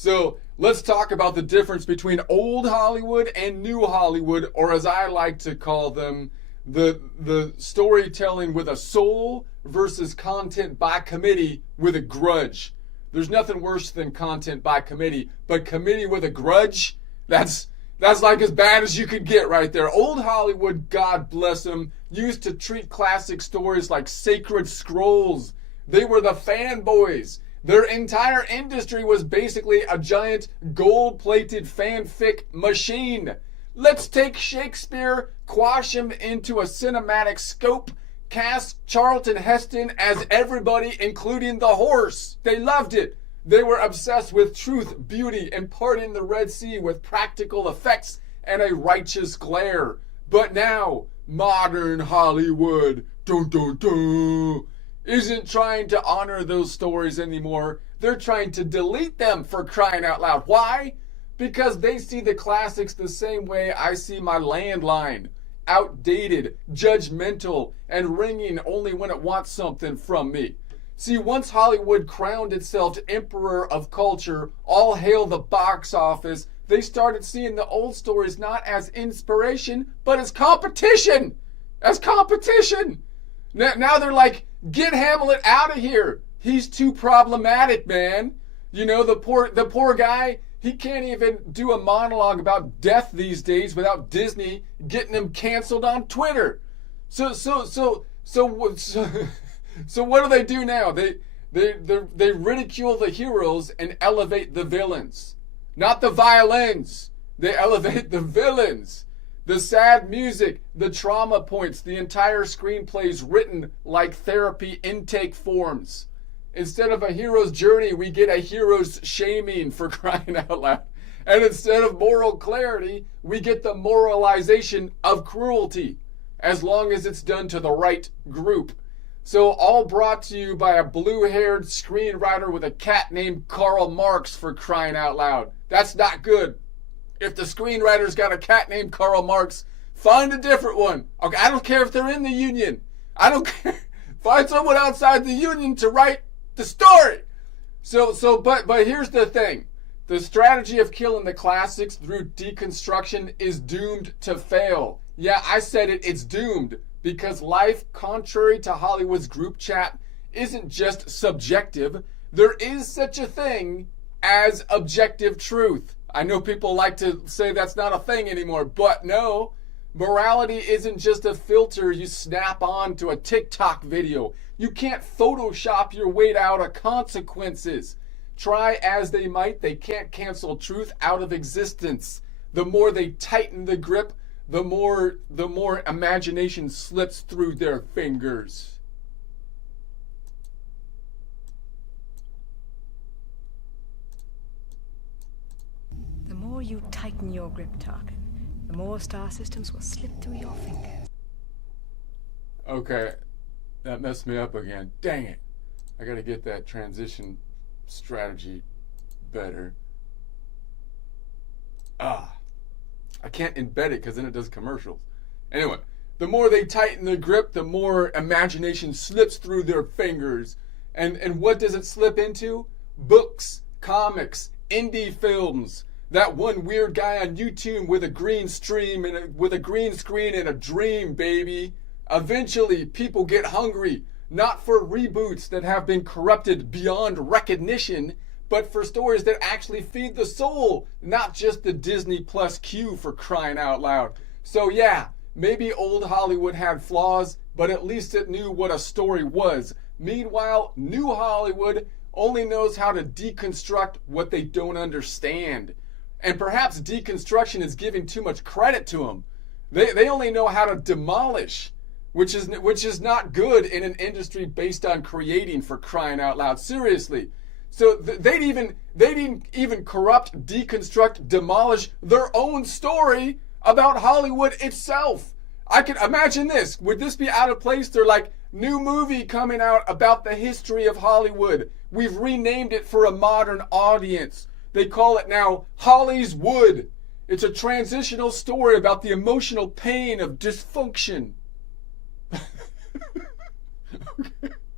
So let's talk about the difference between old Hollywood and new Hollywood, or as I like to call them, the storytelling with a soul versus content by committee with a grudge. There's nothing worse than content by committee, but committee with a grudge, that's like as bad as you could get right there. Old Hollywood, God bless them, used to treat classic stories like sacred scrolls. They were the fanboys. Their entire industry was basically a giant gold-plated fanfic machine. Let's take Shakespeare, quash him into a cinematic scope, cast Charlton Heston as everybody, including the horse. They loved it. They were obsessed with truth, beauty, and parting the Red Sea with practical effects and a righteous glare. But now, modern Hollywood, dun dun dun, isn't trying to honor those stories anymore. They're trying to delete them, for crying out loud. Why? Because they see the classics the same way I see my landline. Outdated, judgmental, and ringing only when it wants something from me. See, once Hollywood crowned itself emperor of culture, all hail the box office, they started seeing the old stories not as inspiration, but as competition. As competition. Now they're like, get Hamlet out of here. He's too problematic, man. You know, the poor guy, he can't even do a monologue about death these days without Disney getting him canceled on Twitter. So what do they do now? They ridicule the heroes and elevate the villains. Not the violins. They elevate the villains. The sad music, the trauma points, the entire screenplays written like therapy intake forms. Instead of a hero's journey, we get a hero's shaming, for crying out loud. And instead of moral clarity, we get the moralization of cruelty, as long as it's done to the right group. So all brought to you by a blue-haired screenwriter with a cat named Karl Marx, for crying out loud. That's not good. If the screenwriter's got a cat named Karl Marx, find a different one. Okay, I don't care if they're in the union. I don't care. Find someone outside the union to write the story. But here's the thing. The strategy of killing the classics through deconstruction is doomed to fail. Yeah, I said it, it's doomed. Because life, contrary to Hollywood's group chat, isn't just subjective. There is such a thing as objective truth. I know people like to say that's not a thing anymore, but no. Morality isn't just a filter you snap on to a TikTok video. You can't Photoshop your way out of consequences. Try as they might, they can't cancel truth out of existence. The more they tighten the grip, the more imagination slips through their fingers. The more you tighten your grip, Tarkin, the more star systems will slip through your fingers. Okay, that messed me up again. Dang it. I gotta get that transition strategy better. I can't embed it because then it does commercials. Anyway, the more they tighten the grip, the more imagination slips through their fingers. And what does it slip into? Books, comics, indie films. That one weird guy on YouTube with a green stream and with a green screen and a dream, baby. Eventually, people get hungry, not for reboots that have been corrupted beyond recognition, but for stories that actually feed the soul, not just the Disney Plus queue, for crying out loud. So yeah, maybe old Hollywood had flaws, but at least it knew what a story was. Meanwhile, new Hollywood only knows how to deconstruct what they don't understand. And perhaps deconstruction is giving too much credit to them. They only know how to demolish, which is not good in an industry based on creating, for crying out loud. Seriously. So they'd even corrupt, deconstruct, demolish their own story about Hollywood itself. I can imagine this. Would this be out of place? They're like, new movie coming out about the history of Hollywood. We've renamed it for a modern audience. They call it now Holly's Wood. It's a transitional story about the emotional pain of dysfunction. Okay.